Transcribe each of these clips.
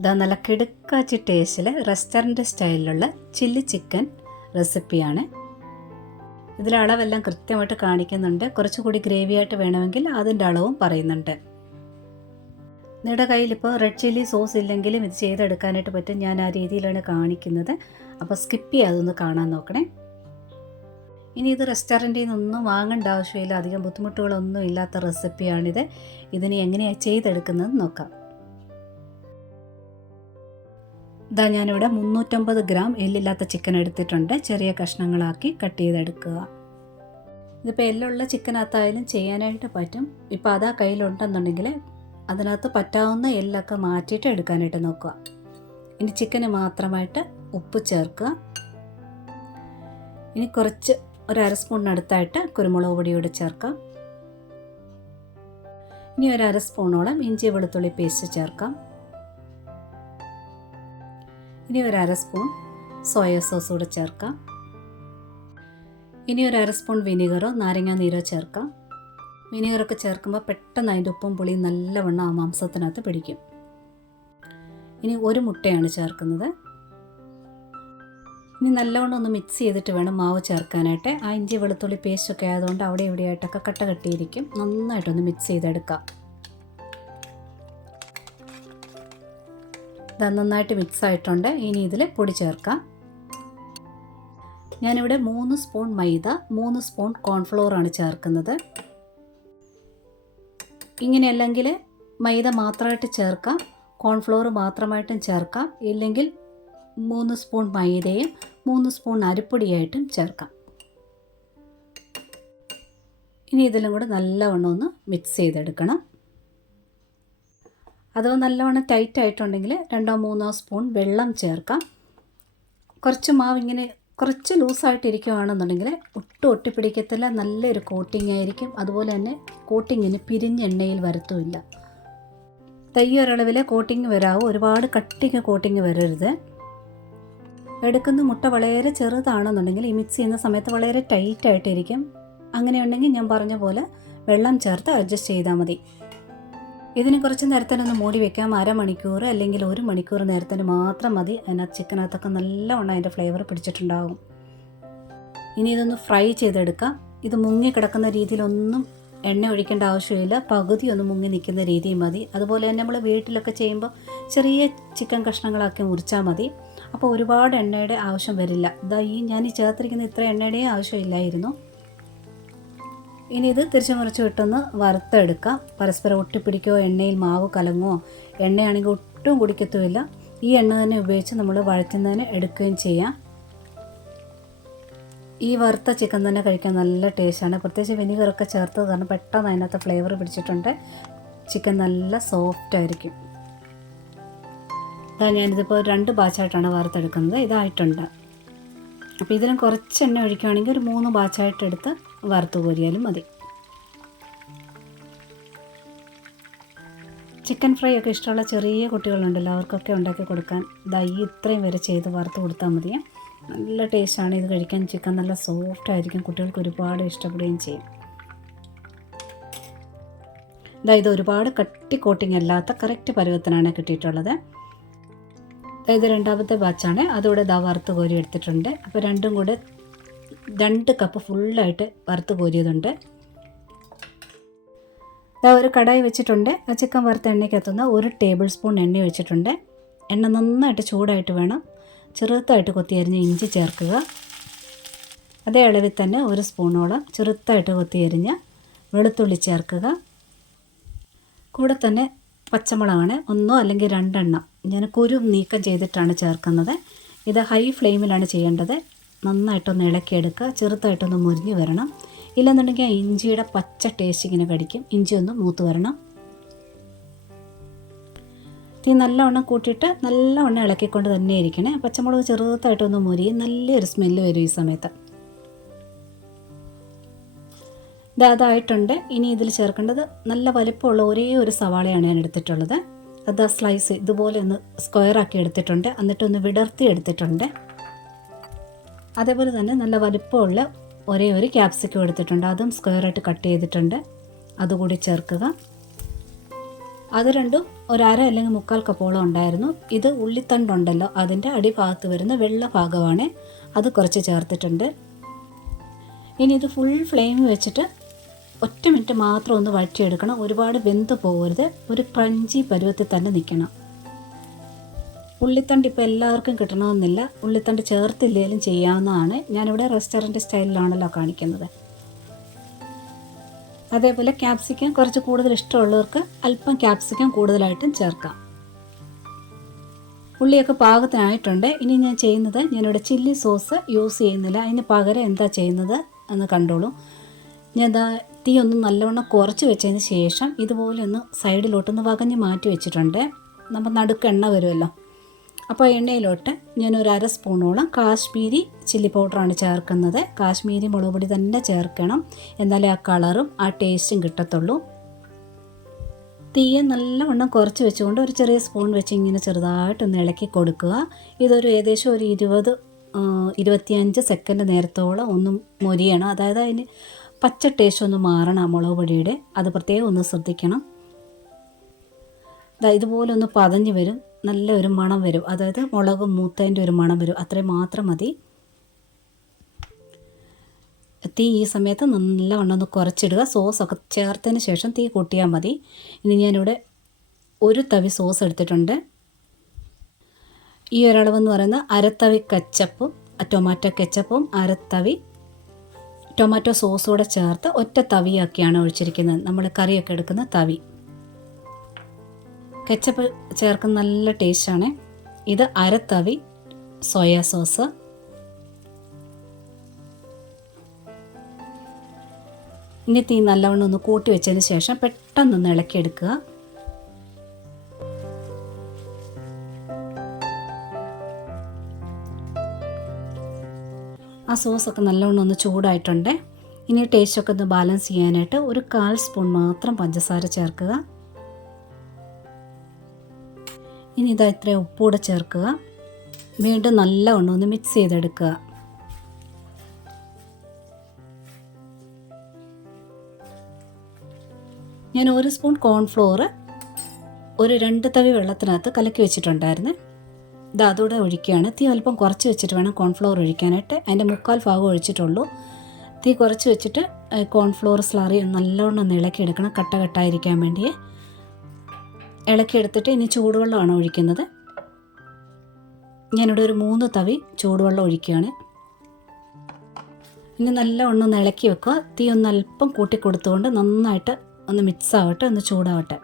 ഇതാ നല്ല കിടുക്കാച്ചി ടേസ്റ്റിൽ റെസ്റ്റോറൻറ്റ് സ്റ്റൈലിലുള്ള ചില്ലി ചിക്കൻ റെസിപ്പിയാണ്. ഇതിൽ അളവെല്ലാം കൃത്യമായിട്ട് കാണിക്കുന്നുണ്ട്. കുറച്ചുകൂടി ഗ്രേവി ആയിട്ട് വേണമെങ്കിൽ അതിൻ്റെ അളവും പറയുന്നുണ്ട്. നിങ്ങളുടെ കയ്യിലിപ്പോൾ റെഡ് ചില്ലി സോസ് ഇല്ലെങ്കിലും ഇത് ചെയ്തെടുക്കാനായിട്ട് പറ്റും. ഞാൻ ആ രീതിയിലാണ് കാണിക്കുന്നത്. അപ്പോൾ സ്കിപ്പ് ചെയ്യാതൊന്ന് കാണാൻ നോക്കണേ. ഇനി ഇത് റെസ്റ്റോറൻറ്റിൽ നിന്നൊന്നും വാങ്ങേണ്ട ആവശ്യമില്ല. അധികം ബുദ്ധിമുട്ടുകളൊന്നും ഇല്ലാത്ത റെസിപ്പിയാണിത്. ഇതിന് എങ്ങനെയാണ് ചെയ്തെടുക്കുന്നത് നോക്കാം. ഇതാ ഞാനിവിടെ 350 ഗ്രാം എല്ലില്ലാത്ത ചിക്കൻ എടുത്തിട്ടുണ്ട്. ചെറിയ കഷ്ണങ്ങളാക്കി കട്ട് ചെയ്തെടുക്കുക. ഇതിപ്പോൾ എല്ലുള്ള ചിക്കനകത്തായാലും ചെയ്യാനായിട്ട് പറ്റും. ഇപ്പോൾ അതാ കയ്യിലുണ്ടെന്നുണ്ടെങ്കിൽ അതിനകത്ത് പറ്റാവുന്ന എല്ലൊക്കെ മാറ്റിയിട്ട് എടുക്കാനായിട്ട് നോക്കുക. ഇനി ചിക്കന് മാത്രമായിട്ട് ഉപ്പ് ചേർക്കുക. ഇനി കുറച്ച് ഒരു അര സ്പൂണിനടുത്തായിട്ട് കുരുമുളക് പൊടി കൂടി ചേർക്കാം. ഇനി ഒരു അര സ്പൂണോളം ഇഞ്ചി വെളുത്തുള്ളി പേസ്റ്റ് ചേർക്കാം. ഇനി ഒരു അര സ്പൂൺ സോയ സോസ് കൂടെ ചേർക്കാം. ഇനി ഒരു അര സ്പൂൺ വിനീഗറോ നാരങ്ങ നീരോ ചേർക്കാം. വിനീഗറൊക്കെ ചേർക്കുമ്പോൾ പെട്ടെന്ന് അതിൻ്റെ ഉപ്പും പുളിയും നല്ലവണ്ണം ആ മാംസത്തിനകത്ത് പിടിക്കും. ഇനി ഒരു മുട്ടയാണ് ചേർക്കുന്നത്. ഇനി നല്ലവണ്ണം ഒന്ന് മിക്സ് ചെയ്തിട്ട് വേണം മാവ് ചേർക്കാനായിട്ട്. ആ ഇഞ്ചി വെളുത്തുള്ളി പേസ്റ്റൊക്കെ ആയതുകൊണ്ട് അവിടെ ഇവിടെയായിട്ടൊക്കെ കട്ട കട്ടിയിരിക്കും. നന്നായിട്ടൊന്ന് മിക്സ് ചെയ്തെടുക്കാം. ഇത് നന്നായിട്ട് മിക്സ് ആയിട്ടുണ്ട്. ഇനി ഇതിൽ പൊടി ചേർക്കാം. ഞാനിവിടെ 3 സ്പൂൺ മൈദ 3 സ്പൂൺ കോൺഫ്ലോറാണ് ചേർക്കുന്നത്. ഇങ്ങനെയല്ലെങ്കിൽ മൈദ മാത്രമായിട്ട് ചേർക്കാം, കോൺഫ്ലോർ മാത്രമായിട്ടും ചേർക്കാം. ഇല്ലെങ്കിൽ 3 സ്പൂൺ മൈദയും 3 സ്പൂൺ അരിപ്പൊടിയായിട്ടും ചേർക്കാം. ഇനി ഇതിലും കൂടെ നല്ലവണ്ണം ഒന്ന് മിക്സ് ചെയ്തെടുക്കണം. അഥവാ നല്ലവണ്ണം ടൈറ്റ് ആയിട്ടുണ്ടെങ്കിൽ 2-3 സ്പൂൺ വെള്ളം ചേർക്കാം. കുറച്ച് മാവ് ഇങ്ങനെ കുറച്ച് ലൂസായിട്ടിരിക്കുകയാണെന്നുണ്ടെങ്കിൽ ഒട്ടും ഒട്ടിപ്പിടിക്കത്തില്ല. നല്ലൊരു കോട്ടിംഗ് ആയിരിക്കും. അതുപോലെ തന്നെ കോട്ടിങ്ങിന് പിരിഞ്ഞ് എണ്ണയിൽ വരത്തുമില്ല. തയ്യൊരളവിൽ കോട്ടിങ് വരാവും. ഒരുപാട് കട്ടിക്ക് കോട്ടിങ് വരരുത്. എടുക്കുന്ന മുട്ട വളരെ ചെറുതാണെന്നുണ്ടെങ്കിൽ ഈ മിക്സ് ചെയ്യുന്ന സമയത്ത് വളരെ ടൈറ്റായിട്ടിരിക്കും. അങ്ങനെയുണ്ടെങ്കിൽ ഞാൻ പറഞ്ഞ പോലെ വെള്ളം ചേർത്ത് അഡ്ജസ്റ്റ് ചെയ്താൽ മതി. ഇതിന് കുറച്ച് നേരത്തിനൊന്ന് മൂടി വെക്കാം. അരമണിക്കൂർ അല്ലെങ്കിൽ 1 മണിക്കൂർ നേരത്തിന് മാത്രം മതി. അതിനകത്ത് ചിക്കനകത്തൊക്കെ നല്ലവണ്ണം അതിൻ്റെ ഫ്ലേവർ പിടിച്ചിട്ടുണ്ടാകും. ഇനി ഇതൊന്ന് ഫ്രൈ ചെയ്തെടുക്കാം. ഇത് മുങ്ങി കിടക്കുന്ന രീതിയിലൊന്നും എണ്ണ ഒഴിക്കേണ്ട ആവശ്യമില്ല. പകുതി ഒന്ന് മുങ്ങി നിൽക്കുന്ന രീതി മതി. അതുപോലെ തന്നെ നമ്മൾ വീട്ടിലൊക്കെ ചെയ്യുമ്പോൾ ചെറിയ ചിക്കൻ കഷ്ണങ്ങളാക്കി മുറിച്ചാൽ മതി. അപ്പോൾ ഒരുപാട് എണ്ണയുടെ ആവശ്യം വരില്ല. ഞാൻ ഈ ചേർത്തിരിക്കുന്ന ഇത്ര എണ്ണയുടെയും ആവശ്യമില്ലായിരുന്നു. ഇനി ഇത് തിരിച്ചു മറിച്ച് വിട്ടൊന്ന് വറുത്തെടുക്കാം. പരസ്പരം ഒട്ടിപ്പിടിക്കോ എണ്ണയിൽ മാവ് കലങ്ങോ എണ്ണയാണെങ്കിൽ ഒട്ടും കുടിക്കത്തുമില്ല. ഈ എണ്ണ തന്നെ ഉപയോഗിച്ച് നമ്മൾ വഴറ്റുന്നതിന് എടുക്കുകയും ചെയ്യാം. ഈ വറുത്ത ചിക്കൻ തന്നെ കഴിക്കാൻ നല്ല ടേസ്റ്റാണ്. പ്രത്യേകിച്ച് വിനീഗറൊക്കെ ചേർത്തത് കാരണം പെട്ടെന്ന് അതിനകത്ത് ഫ്ലേവർ പിടിച്ചിട്ടുണ്ട്. ചിക്കൻ നല്ല സോഫ്റ്റ് ആയിരിക്കും. ഞാനിതിപ്പോൾ 2 ബാച്ചായിട്ടാണ് വറുത്തെടുക്കുന്നത്. ഇതായിട്ടുണ്ട്. അപ്പോൾ ഇതിലും കുറച്ച് എണ്ണ ഒഴിക്കുകയാണെങ്കിൽ ഒരു 3 ബാച്ചായിട്ട് എടുത്ത് വറുത്ത് കോരിയാലും മതി. ചിക്കൻ ഫ്രൈ ഒക്കെ ഇഷ്ടമുള്ള ചെറിയ കുട്ടികളുണ്ടല്ലോ, അവർക്കൊക്കെ ഉണ്ടാക്കി കൊടുക്കാൻ ഇത്രയും വരെ ചെയ്ത് വറുത്ത് കൊടുത്താൽ മതി. നല്ല ടേസ്റ്റാണ് ഇത് കഴിക്കാൻ. ചിക്കൻ നല്ല സോഫ്റ്റ് ആയിരിക്കും. കുട്ടികൾക്ക് ഒരുപാട് ഇഷ്ടപ്പെടുകയും ചെയ്യും. ഇത് ഒരുപാട് കട്ടി കോട്ടിങ് അല്ലാത്ത കറക്റ്റ് പരുവത്തിനാണ് കിട്ടിയിട്ടുള്ളത്. ഇത് 2ാമത്തെ ബാച്ചാണ്. അതുകൂടെ വറുത്ത് കോരി എടുത്തിട്ടുണ്ട്. അപ്പോൾ രണ്ടും കൂടെ 2 കപ്പ് ഫുള്ളായിട്ട് വറുത്ത് കോരിയതുണ്ട്. ഒരു കടായി വെച്ചിട്ടുണ്ട്. ആ ചിക്കൻ വറുത്ത എണ്ണയ്ക്കകത്തുനിന്ന് 1 ടേബിൾ സ്പൂൺ എണ്ണ ഒഴിച്ചിട്ടുണ്ട്. എണ്ണ നന്നായിട്ട് ചൂടായിട്ട് വേണം. ചെറുതായിട്ട് കൊത്തിയരിഞ്ഞ് ഇഞ്ചി ചേർക്കുക. അതേ അളവിൽ തന്നെ 1 സ്പൂണോളം ചെറുതായിട്ട് കൊത്തിയരിഞ്ഞ് വെളുത്തുള്ളി ചേർക്കുക. കൂടെ തന്നെ പച്ചമുളകാണ് 1 അല്ലെങ്കിൽ 2 ഞാൻ കുരു നീക്കം ചെയ്തിട്ടാണ് ചേർക്കുന്നത്. ഇത് ഹൈ ഫ്ലെയിമിലാണ് ചെയ്യേണ്ടത്. നന്നായിട്ടൊന്ന് ഇളക്കിയെടുക്കുക. ചെറുതായിട്ടൊന്ന് മുരിഞ്ഞ് വരണം. ഇല്ലെന്നുണ്ടെങ്കിൽ ആ ഇഞ്ചിയുടെ പച്ച ടേസ്റ്റ് ഇങ്ങനെ കടിക്കും. ഇഞ്ചി ഒന്ന് മൂത്ത് വരണം. തീ നല്ലവണ്ണം കൂട്ടിയിട്ട് നല്ലവണ്ണം ഇളക്കിക്കൊണ്ട് തന്നെ ഇരിക്കണേ. പച്ചമുളക് ചെറുതായിട്ടൊന്ന് മുരിയും. നല്ലൊരു സ്മെല്ല് വരും ഈ സമയത്ത്. അതായിട്ടുണ്ട്. ഇനി ഇതിൽ ചേർക്കേണ്ടത് നല്ല വലിപ്പമുള്ള ഒരേ ഒരു സവാളയാണ് ഞാൻ എടുത്തിട്ടുള്ളത്. അത് സ്ലൈസ് ഇതുപോലെ ഒന്ന് സ്ക്വയറാക്കി എടുത്തിട്ടുണ്ട്. എന്നിട്ടൊന്ന് വിടർത്തി എടുത്തിട്ടുണ്ട്. അതേപോലെ തന്നെ നല്ല വലിപ്പമുള്ള ഒരേ ഒരു ക്യാപ്സിക്കം എടുത്തിട്ടുണ്ട്. അതും സ്ക്വയറായിട്ട് കട്ട് ചെയ്തിട്ടുണ്ട്. അതുകൂടി ചേർക്കുക. അത് രണ്ടും ഒരര അല്ലെങ്കിൽ 1/4 കപ്പോളം ഉണ്ടായിരുന്നു. ഇത് ഉള്ളിത്തണ്ടുണ്ടല്ലോ അതിൻ്റെ അടിഭാഗത്ത് വരുന്ന വെള്ള ഭാഗമാണ്, അത് കുറച്ച് ചേർത്തിട്ടുണ്ട്. ഇനി ഇത് ഫുൾ ഫ്ലെയിം വെച്ചിട്ട് 1 മിനിറ്റ് മാത്രം ഒന്ന് വഴറ്റിയെടുക്കണം. ഒരുപാട് വെന്ത് പോകരുത്, ഒരു ക്രഞ്ചി പരുവത്തിൽ തന്നെ നിൽക്കണം. ഉള്ളിത്തണ്ട് ഇപ്പോൾ എല്ലാവർക്കും കിട്ടണമെന്നില്ല, ഉള്ളിത്തണ്ട് ചേർത്തില്ലെങ്കിലും ചെയ്യാവുന്നതാണ്. ഞാനിവിടെ റെസ്റ്റോറൻറ്റ് സ്റ്റൈലിലാണല്ലോ കാണിക്കുന്നത്. അതേപോലെ ക്യാപ്സിക്കം കുറച്ച് കൂടുതൽ ഇഷ്ടമുള്ളവർക്ക് അല്പം ക്യാപ്സിക്കം കൂടുതലായിട്ടും ചേർക്കാം. ഉള്ളിയൊക്കെ പാകത്തിനായിട്ടുണ്ട്. ഇനി ഞാൻ ചെയ്യുന്നത്, ഞാനിവിടെ ചില്ലി സോസ് യൂസ് ചെയ്യുന്നില്ല, അതിന് പകരം എന്താ ചെയ്യുന്നത് എന്ന് കണ്ടോളൂ. ഞാൻ തീ ഒന്ന് നല്ലവണ്ണം കുറച്ച് വെച്ചതിന് ശേഷം ഇതുപോലെ ഒന്ന് സൈഡിലോട്ടൊന്ന് വകഞ്ഞ് മാറ്റി വെച്ചിട്ടുണ്ട്. നമ്മൾ നടുക്ക് എണ്ണ വരുമല്ലോ, അപ്പോൾ എണ്ണയിലോട്ട് ഞാനൊരു 1/2 സ്പൂണോളം കാശ്മീരി ചില്ലി പൗഡറാണ് ചേർക്കുന്നത്. കാശ്മീരി മുളക് പൊടി തന്നെ ചേർക്കണം, എന്നാലേ ആ കളറും ആ ടേസ്റ്റും കിട്ടത്തുള്ളൂ. തീയെ നല്ലവണ്ണം കുറച്ച് വെച്ചുകൊണ്ട് ഒരു ചെറിയ സ്പൂൺ വെച്ച് ഇങ്ങനെ ചെറുതായിട്ടൊന്ന് ഇളക്കി കൊടുക്കുക. ഇതൊരു ഏകദേശം ഒരു 20-25 സെക്കൻഡ് നേരത്തോളം ഒന്ന് മൊരിയണം. അതായത് അതിന് പച്ച ടേസ്റ്റ് ഒന്ന് മാറണം ആ മുളക് പൊടിയുടെ, അത് പ്രത്യേകം ഒന്ന് ശ്രദ്ധിക്കണം. ഇതുപോലെ ഒന്ന് പതഞ്ഞ് വരും, നല്ലൊരു മണം വരും, അതായത് മുളക് മൂത്തതിൻ്റെ ഒരു മണം വരും, അത്രയും മാത്രം മതി. തീ ഈ സമയത്ത് നല്ലവണ്ണം ഒന്ന് കുറച്ചിടുക. സോസൊക്കെ ചേർത്തതിന് ശേഷം തീ കൂട്ടിയാൽ മതി. ഇനി ഞാനിവിടെ ഒരു തവി സോസ് എടുത്തിട്ടുണ്ട്. ഈ ഒരളവെന്ന് പറയുന്നത് 1/2 തവി കെച്ചപ്പും ടൊമാറ്റോ കെച്ചപ്പും 1/2 തവി ടൊമാറ്റോ സോസും കൂടെ ചേർത്ത് ഒറ്റ തവിയാക്കിയാണ് ഒഴിച്ചിരിക്കുന്നത്, നമ്മൾ കറിയൊക്കെ എടുക്കുന്ന തവി. കെച്ചപ്പ് ചേർക്കുന്ന നല്ല ടേസ്റ്റാണ്. ഇത് 1/2 തവി സോയാ സോസ്. ഇനി തീ നല്ലവണ്ണം ഒന്ന് കൂട്ടി വെച്ചതിന് ശേഷം പെട്ടെന്നൊന്ന് ഇളക്കിയെടുക്കുക. ആ സോസൊക്കെ നല്ലവണ്ണം ഒന്ന് ചൂടായിട്ടുണ്ട്. ഇനി ടേസ്റ്റൊക്കെ ഒന്ന് ബാലൻസ് ചെയ്യാനായിട്ട് ഒരു 1/4 സ്പൂൺ മാത്രം പഞ്ചസാര ചേർക്കുക. ഇനി ഇതാ ഇത്ര ഉപ്പൂടെ ചേർക്കുക. വീണ്ടും നല്ലവണ്ണം ഒന്ന് മിക്സ് ചെയ്തെടുക്കുക. ഞാൻ 1 സ്പൂൺ കോൺഫ്ലോർ ഒരു 2 തവി വെള്ളത്തിനകത്ത് കലക്കി വെച്ചിട്ടുണ്ടായിരുന്നു. ഇത് അതോടെ ഒഴിക്കുകയാണ്. തീ അല്പം കുറച്ച് വെച്ചിട്ട് വേണം കോൺഫ്ലോർ ഒഴിക്കാനായിട്ട്. അതിൻ്റെ 1/4 ഭാഗം ഒഴിച്ചിട്ടുള്ളൂ. തീ കുറച്ച് വെച്ചിട്ട് കോൺഫ്ലോർ സ്ലറി നല്ലവണ്ണം ഒന്ന് ഇളക്കിയെടുക്കണം, കട്ട കട്ടായിരിക്കാൻ വേണ്ടി ഇളക്കിയെടുത്തിട്ട് ഇനി ചൂടുവെള്ളമാണ് ഒഴിക്കുന്നത്. ഞാനിവിടെ ഒരു 3 തവി ചൂടുവെള്ളം ഒഴിക്കുകയാണ്. ഇനി നല്ലവണ്ണം ഒന്ന് ഇളക്കി വെക്കുക. തീ ഒന്ന് അല്പം കൂട്ടി കൊടുത്തുകൊണ്ട് നന്നായിട്ട് ഒന്ന് മിക്സ് ആവട്ടെ, ഒന്ന് ചൂടാവട്ടെ.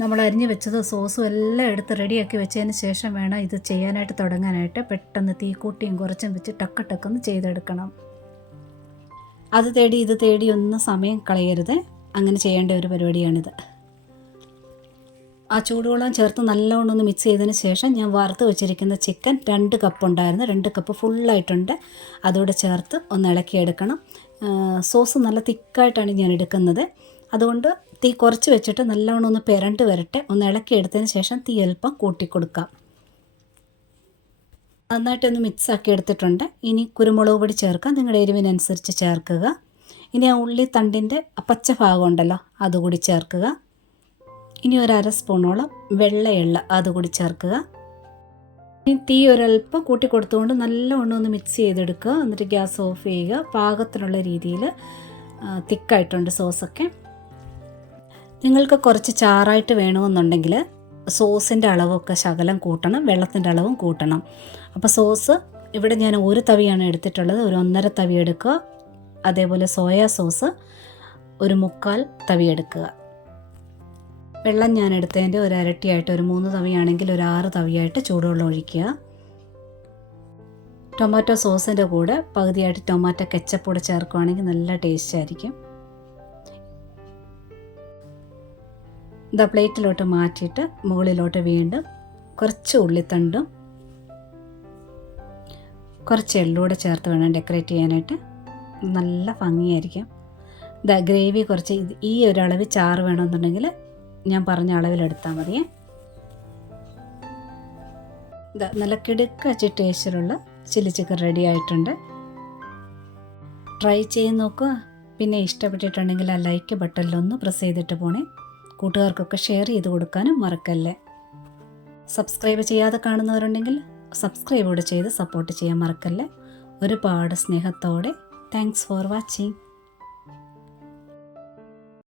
നമ്മൾ അരിഞ്ഞ് വെച്ചത് സോസും എല്ലാം എടുത്ത് റെഡിയാക്കി വെച്ചതിന് ശേഷം വേണം ഇത് ചെയ്യാനായിട്ട് തുടങ്ങാനായിട്ട്. പെട്ടെന്ന് തീ കൂട്ടിയും കുറച്ചും വെച്ച് ടക്കൊന്ന് ചെയ്തെടുക്കണം. അത് തേടി ഇത് തേടി ഒന്നും സമയം കളയരുത്, അങ്ങനെ ചെയ്യേണ്ട ഒരു പരിപാടിയാണിത്. ആ ചൂടുവെള്ളം ചേർത്ത് നല്ലവണ്ണം ഒന്ന് മിക്സ് ചെയ്തതിന് ശേഷം ഞാൻ വറുത്ത് വെച്ചിരിക്കുന്ന ചിക്കൻ 2 കപ്പ് ഉണ്ടായിരുന്നു, 2 കപ്പ് ഫുള്ളായിട്ടുണ്ട്, അതോടെ ചേർത്ത് ഒന്ന് ഇളക്കിയെടുക്കണം. സോസ് നല്ല തിക്കായിട്ടാണ് ഞാൻ എടുക്കുന്നത്, അതുകൊണ്ട് തീ കുറച്ച് വെച്ചിട്ട് നല്ലവണ്ണം ഒന്ന് പെരണ്ട് വരട്ടെ. ഒന്ന് ഇളക്കിയെടുത്തതിന് ശേഷം തീ അല്പം കൂട്ടിക്കൊടുക്കാം. നന്നായിട്ടൊന്ന് മിക്സാക്കി എടുത്തിട്ടുണ്ട്. ഇനി കുരുമുളക് പൊടി ചേർക്കാം, നിങ്ങളുടെ എരിവിനനുസരിച്ച് ചേർക്കുക. ഇനി ആ ഉള്ളി തണ്ടിൻ്റെ പച്ച ഭാഗം ഉണ്ടല്ലോ അതുകൂടി ചേർക്കുക. ഇനി ഒരു 1/2 സ്പൂണോളം വെള്ള എള്ള അതുകൂടി ചേർക്കുക. ഇനി തീ ഒരല്പം കൂട്ടി കൊടുത്തുകൊണ്ട് നല്ലവണ്ണം ഒന്ന് മിക്സ് ചെയ്തെടുക്കുക. എന്നിട്ട് ഗ്യാസ് ഓഫ് ചെയ്യുക. പാകത്തിനുള്ള രീതിയിൽ തിക്കായിട്ടുണ്ട് സോസൊക്കെ. നിങ്ങൾക്ക് കുറച്ച് ചാറായിട്ട് വേണമെന്നുണ്ടെങ്കിൽ സോസിൻ്റെ അളവൊക്കെ ശകലം കൂട്ടണം, വെള്ളത്തിൻ്റെ അളവും കൂട്ടണം. അപ്പോൾ സോസ് ഇവിടെ ഞാൻ 1 തവിയാണ് എടുത്തിട്ടുള്ളത്, ഒരു 1.5 തവി എടുക്കുക. അതേപോലെ സോയാ സോസ് ഒരു 1/4 തവി എടുക്കുക. വെള്ളം ഞാൻ എടുത്തതിൻ്റെ ഒരു ഇരട്ടിയായിട്ട്, ഒരു 3 തവിയാണെങ്കിൽ ഒരു 6 തവിയായിട്ട് ചൂടുവെള്ളം ഒഴിക്കുക. ടൊമാറ്റോ സോസിൻ്റെ കൂടെ പകുതിയായിട്ട് ടൊമാറ്റോ കെച്ചപ്പ് കൂടെ ചേർക്കുകയാണെങ്കിൽ നല്ല ടേസ്റ്റ് ആയിരിക്കും. ഇതാ പ്ലേറ്റിലോട്ട് മാറ്റിയിട്ട് മുകളിലോട്ട് വീണ്ടും കുറച്ച് ഉള്ളിത്തണ്ടും കുറച്ച് എള്ളൂടെ ചേർത്ത് വേണം ഡെക്കറേറ്റ് ചെയ്യാനായിട്ട്. നല്ല ഭംഗിയായിരിക്കും. ഇതാ ഗ്രേവി കുറച്ച് ഈ ഒരു അളവിൽ ചാറ് വേണമെന്നുണ്ടെങ്കിൽ ഞാൻ പറഞ്ഞ അളവിലെടുത്താൽ മതിയേ. ഇതാ നല്ല കിടുക്കാച്ചി ടേസ്റ്റിലുള്ള ചില്ലി ചിക്കൻ റെഡി ആയിട്ടുണ്ട്. ട്രൈ ചെയ്ത് നോക്കുക. പിന്നെ ഇഷ്ടപ്പെട്ടിട്ടുണ്ടെങ്കിൽ ആ ലൈക്ക് ബട്ടണിലൊന്ന് പ്രസ് ചെയ്തിട്ട് പോണേ. കൂട്ടുകാർക്കൊക്കെ ഷെയർ ചെയ്ത് കൊടുക്കാനും മറക്കല്ലേ. സബ്സ്ക്രൈബ് ചെയ്യാതെ കാണുന്നവരുണ്ടെങ്കിൽ സബ്സ്ക്രൈബ് കൂടെ ചെയ്ത് സപ്പോർട്ട് ചെയ്യാൻ മറക്കല്ലേ. ഒരുപാട് സ്നേഹത്തോടെ താങ്ക്സ് ഫോർ വാച്ചിങ്.